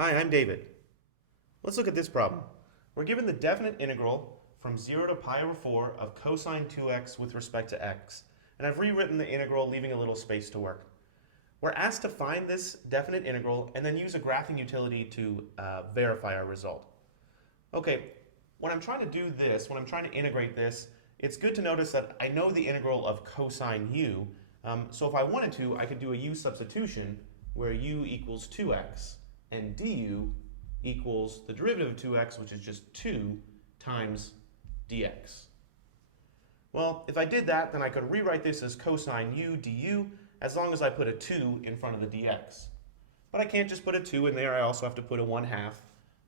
Hi, I'm David. Let's look at this problem. We're given the definite integral from 0 to pi over 4 of cosine 2x with respect to x. And I've rewritten the integral, leaving a little space to work. We're asked to find this definite integral and then use a graphing utility to verify our result. Okay, when I'm trying to do this, when I'm trying to integrate this, it's good to notice that I know the integral of cosine u. So if I wanted to, I could do a u substitution where u equals 2x and du equals the derivative of 2x, which is just 2 times dx. Well, if I did that, then I could rewrite this as cosine u du as long as I put a 2 in front of the dx. But I can't just put a 2 in there, I also have to put a 1/2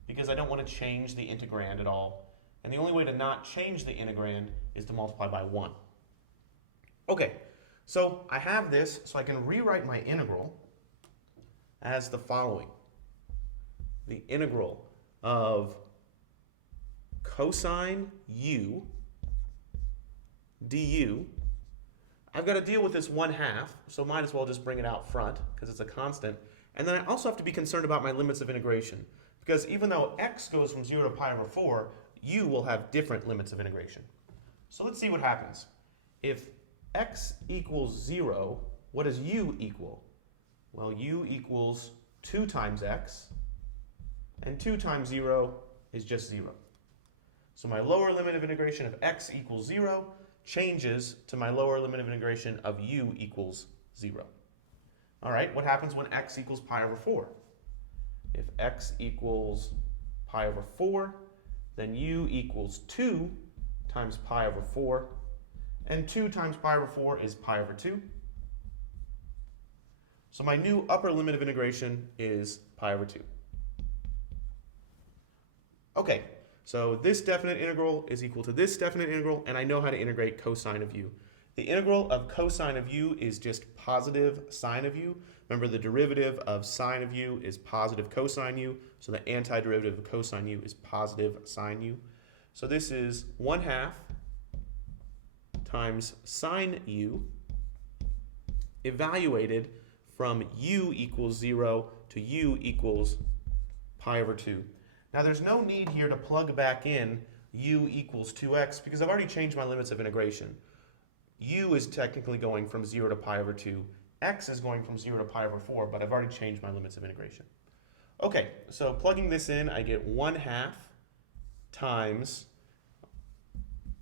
because I don't want to change the integrand at all. And the only way to not change the integrand is to multiply by 1. Okay, so I have this, so I can rewrite my integral as the following. The integral of cosine u du. I've got to deal with this 1/2, so might as well just bring it out front because it's a constant. And then I also have to be concerned about my limits of integration because even though x goes from 0 to pi over 4, u will have different limits of integration. So let's see what happens. If x equals 0, what does u equal? Well, u equals 2 times x, and 2 times 0 is just 0. So my lower limit of integration of x equals 0 changes to my lower limit of integration of u equals 0. All right, what happens when x equals pi over 4? If x equals pi over 4, then u equals 2 times pi over 4, and 2 times pi over 4 is pi over 2. So my new upper limit of integration is pi over 2. Okay, so this definite integral is equal to this definite integral, and I know how to integrate cosine of u. The integral of cosine of u is just positive sine of u. Remember, the derivative of sine of u is positive cosine u, so the antiderivative of cosine u is positive sine u. So this is 1/2 times sine u evaluated from u equals 0 to u equals pi over 2. Now there's no need here to plug back in u equals 2x because I've already changed my limits of integration. U is technically going from 0 to pi over 2. X is going from 0 to pi over 4, but I've already changed my limits of integration. Okay, so plugging this in, I get 1/2 times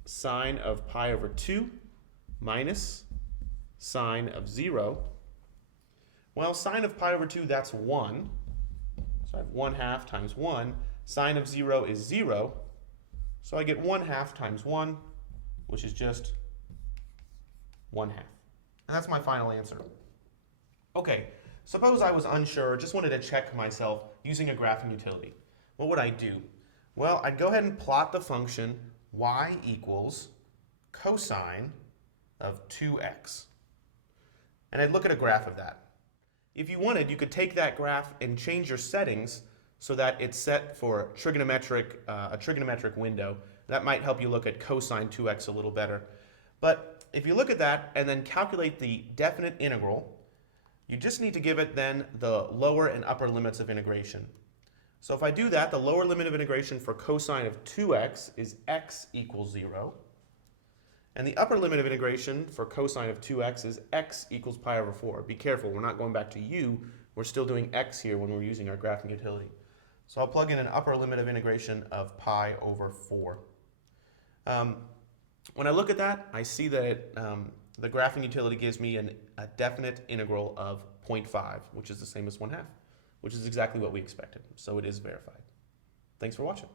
sine of pi over 2 minus sine of 0. Well, sine of pi over 2, that's 1. So I have 1/2 times 1. Sine of 0 is 0. So I get 1/2 times 1, which is just 1/2. And that's my final answer. Okay, suppose I was unsure, just wanted to check myself using a graphing utility. What would I do? Well, I'd go ahead and plot the function y equals cosine of 2x. And I'd look at a graph of that. If you wanted, you could take that graph and change your settings so that it's set for a trigonometric window. That might help you look at cosine 2x a little better. But if you look at that and then calculate the definite integral, you just need to give it then the lower and upper limits of integration. So if I do that, the lower limit of integration for cosine of 2x is x equals 0. And the upper limit of integration for cosine of 2x is x equals pi over 4. Be careful, we're not going back to u. We're still doing x here when we're using our graphing utility. So I'll plug in an upper limit of integration of pi over 4. When I look at that, I see that the graphing utility gives me a definite integral of 0.5, which is the same as 1/2, which is exactly what we expected. So it is verified. Thanks for watching.